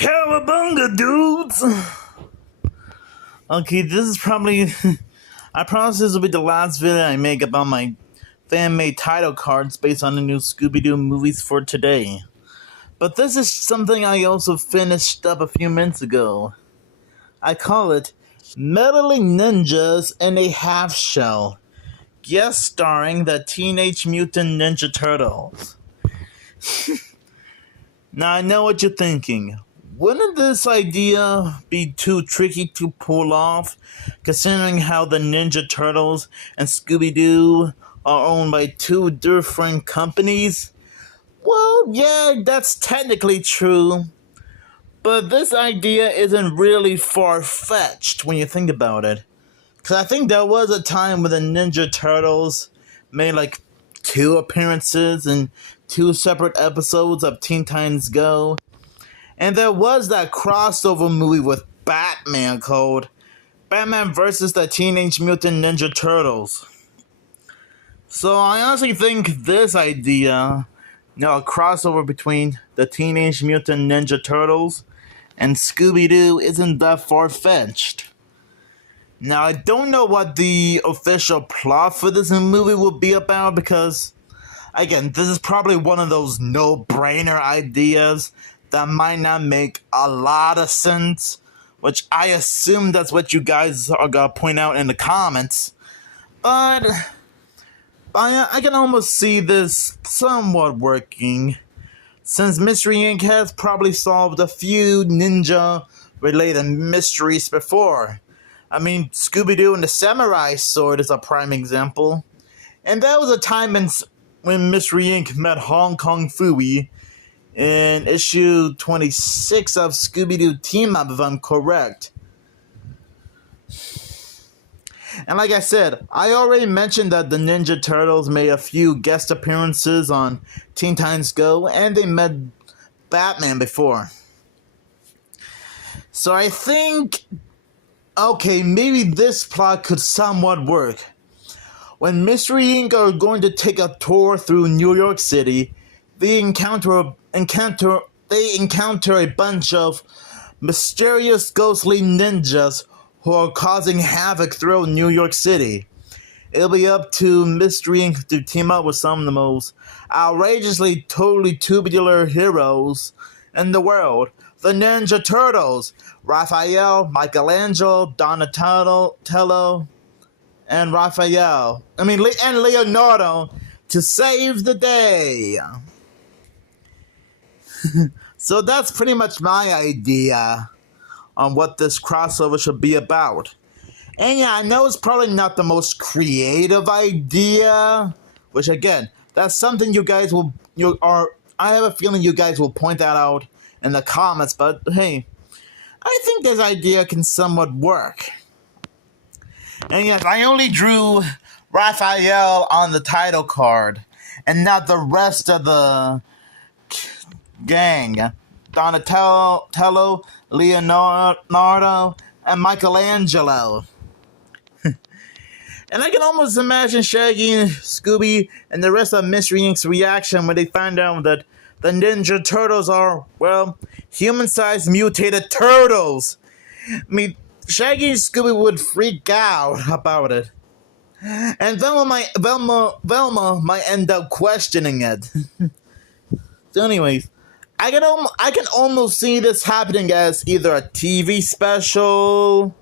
Cowabunga, dudes! Okay, this is probably... I promise this will be the last video I make about my fan-made title cards based on the new Scooby-Doo movies for today. But this is something I also finished up a few minutes ago. I call it Meddling Ninjas in a Half Shell, guest starring the Teenage Mutant Ninja Turtles. Now I know what you're thinking. Wouldn't this idea be too tricky to pull off, considering how the Ninja Turtles and Scooby-Doo are owned by two different companies? Well, yeah, that's technically true. But this idea isn't really far-fetched when you think about it. Because I think there was a time when the Ninja Turtles made like 2 appearances in 2 separate episodes of Teen Titans Go. And there was that crossover movie with Batman called Batman vs. the Teenage Mutant Ninja Turtles. So I honestly think this idea, a crossover between the Teenage Mutant Ninja Turtles and Scooby-Doo isn't that far-fetched. Now, I don't know what the official plot for this movie will be about because, again, this is probably one of those no-brainer ideas that might not make a lot of sense, which I assume that's what you guys are gonna point out in the comments. But I can almost see this somewhat working, since Mystery Inc. has probably solved a few ninja-related mysteries before. I mean, Scooby-Doo and the Samurai Sword is a prime example. And that was a time when Mystery Inc. met Hong Kong Phooey in issue 26 of Scooby-Doo Team Up, if I'm correct. And like I said, I already mentioned that the Ninja Turtles made a few guest appearances on Teen Titans Go, and they met Batman before. So I think, okay, maybe this plot could somewhat work. When Mystery Inc. are going to take a tour through New York City, they encounter a bunch of mysterious ghostly ninjas who are causing havoc throughout New York City. It'll be up to Mystery Inc. to team up with some of the most outrageously totally tubular heroes in the world. The Ninja Turtles, Raphael, Michelangelo, Donatello, and Leonardo to save the day. So that's pretty much my idea on what this crossover should be about. And yeah, I know it's probably not the most creative idea, which again, that's something I have a feeling you guys will point that out in the comments, but hey, I think this idea can somewhat work. And yes, I only drew Raphael on the title card, and not the rest of the gang. Donatello, Leonardo, and Michelangelo. And I can almost imagine Shaggy and Scooby and the rest of Mystery Inc.'s reaction when they find out that the Ninja Turtles are, well, human-sized mutated turtles. I mean, Shaggy and Scooby would freak out about it. And Velma might end up questioning it. So anyways, I can almost see this happening as either a TV special,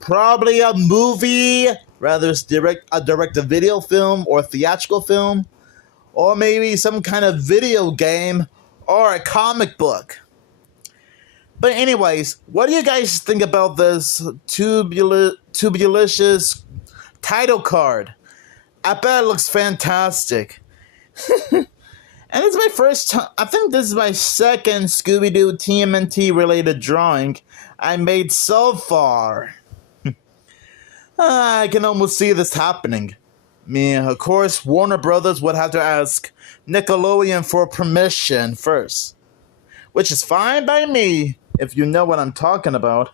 probably a movie, rather it's a direct-to-video film or theatrical film, or maybe some kind of video game or a comic book. But anyways, what do you guys think about this tubulicious title card? I bet it looks fantastic. And it's my first time, I think this is my second Scooby-Doo TMNT related drawing I made so far. I can almost see this happening. I mean, of course, Warner Brothers would have to ask Nickelodeon for permission first. Which is fine by me, if you know what I'm talking about.